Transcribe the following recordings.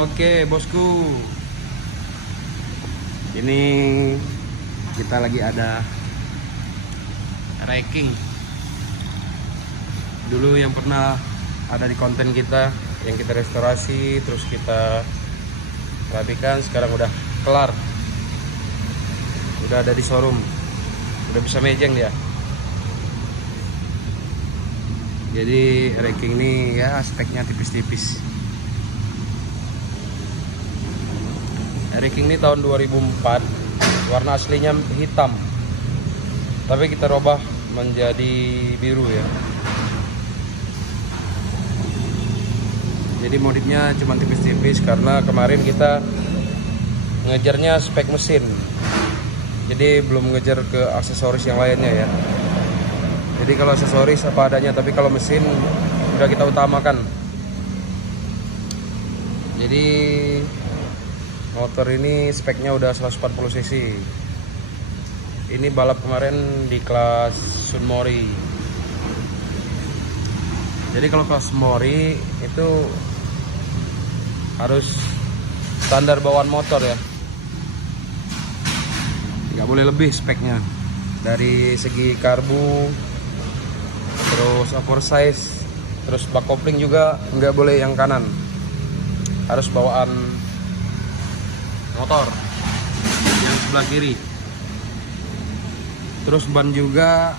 Oke bosku, ini kita lagi ada racking. Dulu yang pernah ada di konten kita, yang kita restorasi terus kita rapikan, sekarang udah kelar, udah ada di showroom, udah bisa mejeng dia. Jadi racking ini ya speknya tipis-tipis. Racking ini tahun 2004, warna aslinya hitam, tapi kita robah menjadi biru ya. Jadi modifnya cuma tipis-tipis karena kemarin kita ngejarnya spek mesin, jadi belum ngejar ke aksesoris yang lainnya ya. Jadi kalau aksesoris apa adanya, tapi kalau mesin udah kita utamakan. Jadi motor ini speknya udah 140 cc. Ini balap kemarin di kelas Sunmori. Jadi kalau kelas Sunmori itu harus standar bawaan motor ya, nggak boleh lebih speknya. Dari segi karbu, terus oversize, terus bak kopling juga nggak boleh yang kanan, harus bawaan motor yang sebelah kiri. Terus ban juga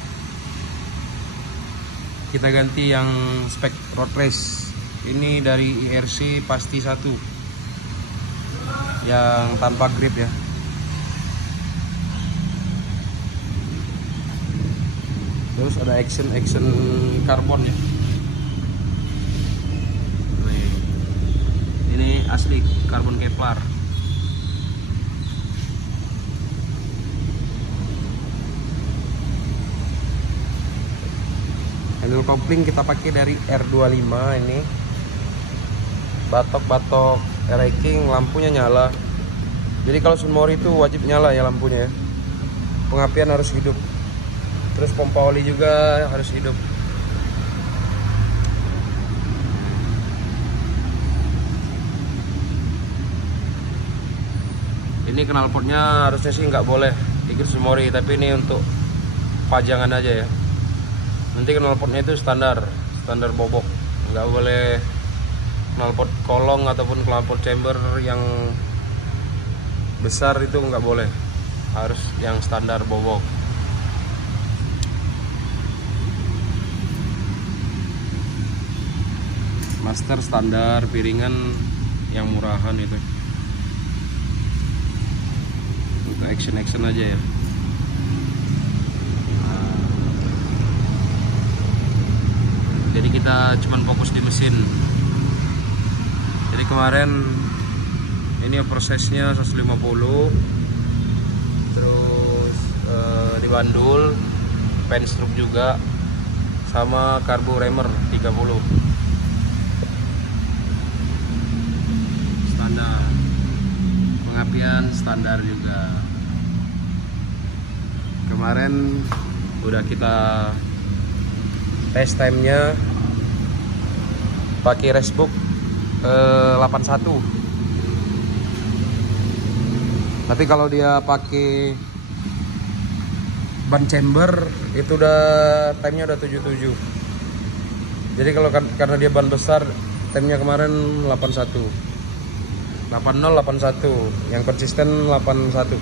kita ganti yang spek road race. Ini dari IRC pasti 1 yang tanpa grip ya. Terus ada action karbon ya. Ini asli karbon Kevlar. Handle kopling kita pakai dari R25 ini. Batok-batok racking, lampunya nyala. Jadi kalau Sunmori itu wajib nyala ya lampunya ya. Pengapian harus hidup. Terus pompa oli juga harus hidup. Ini knalpotnya harusnya sih nggak boleh ikut Sunmori, tapi ini untuk pajangan aja ya. Nanti knalpotnya itu standar bobok, nggak boleh knalpot kolong ataupun knalpot chamber yang besar, itu nggak boleh, harus yang standar bobok. Master standar, piringan yang murahan itu untuk action aja ya. Jadi kita cuman fokus di mesin. Jadi kemarin ini prosesnya 150, terus dibandul, pen stroke juga, sama karbu remer 30 standar, pengapian standar juga. Kemarin udah kita test time-nya pakai Racebook 81. Tapi kalau dia pakai ban chamber itu udah time-nya udah 77. Jadi kalau karena dia ban besar, time-nya kemarin 81. 80 81, yang konsisten 81.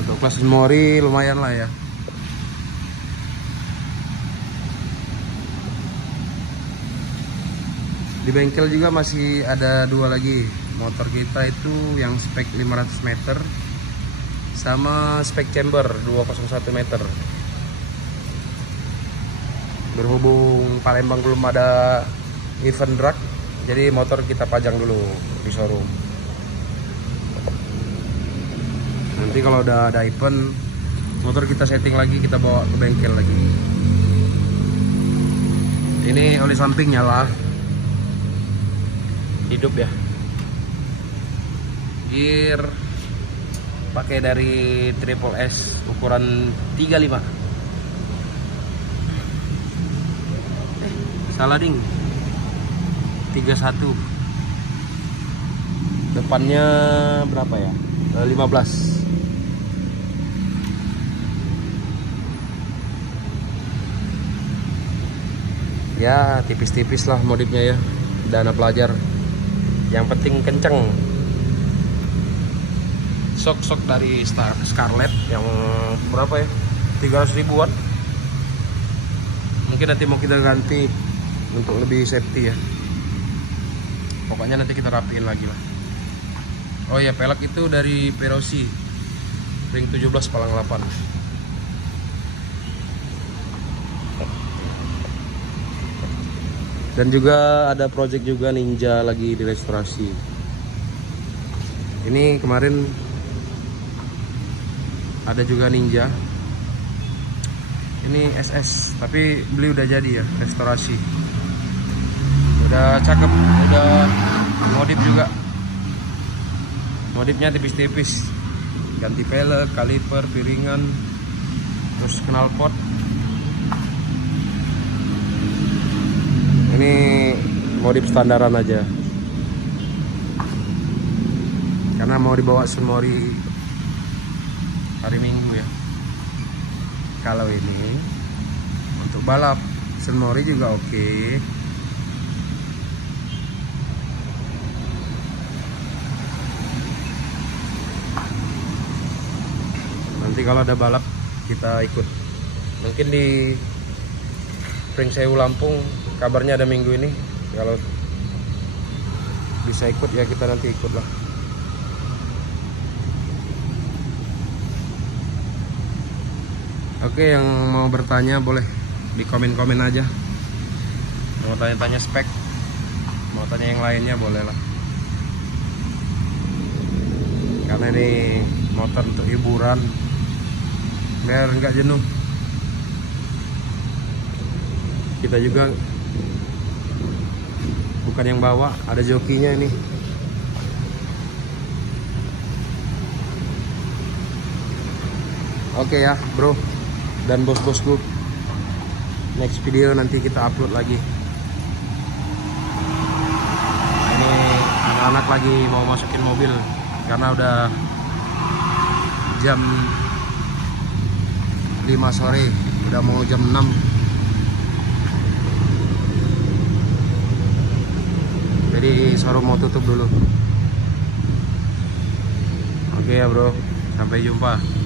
Untuk kelas Sunmori lumayan lah ya. Di bengkel juga masih ada 2 lagi motor kita, itu yang spek 500 meter sama spek chamber 201 meter. Berhubung Palembang belum ada event drag, jadi motor kita pajang dulu di showroom. Nanti kalau udah ada event, motor kita setting lagi, kita bawa ke bengkel lagi. Ini oli samping nyala, hidup ya. Gear pakai dari Triple S ukuran 35. Salah ding. 31. Depannya berapa ya? 15. Ya tipis-tipis lah modifnya ya, dana pelajar. Yang penting kenceng. Sok dari Scarlett yang berapa ya? 300 ribuan. Mungkin nanti mau kita ganti untuk lebih safety ya. Pokoknya nanti kita rapiin lagi lah. Oh ya, pelek itu dari Perosi ring 17 Palang 8. Dan juga ada project juga Ninja lagi direstorasi. Ini kemarin ada juga Ninja. Ini SS, tapi beli udah jadi ya, restorasi. Udah cakep, udah modif juga. Modifnya tipis-tipis. Ganti pelek, kaliper, piringan, terus knalpot. Ini modif standaran aja. Karena mau dibawa Sunmori hari Minggu ya. Kalau ini untuk balap Sunmori juga oke. Nanti kalau ada balap kita ikut. Mungkin di Pringsewu Lampung kabarnya ada minggu ini. Kalau bisa ikut ya kita nanti ikut lah. Oke, yang mau bertanya boleh di komen-komen aja. Mau tanya-tanya spek, mau tanya yang lainnya boleh lah. Karena ini motor untuk hiburan, biar nggak jenuh. Kita juga bukan yang bawa, ada jokinya ini. Oke ya bro dan bos-bosku, next video nanti kita upload lagi. Ini anak-anak lagi mau masukin mobil karena udah jam 5 sore, udah mau jam 6. Jadi showroom mau tutup dulu. Oke ya bro, sampai jumpa.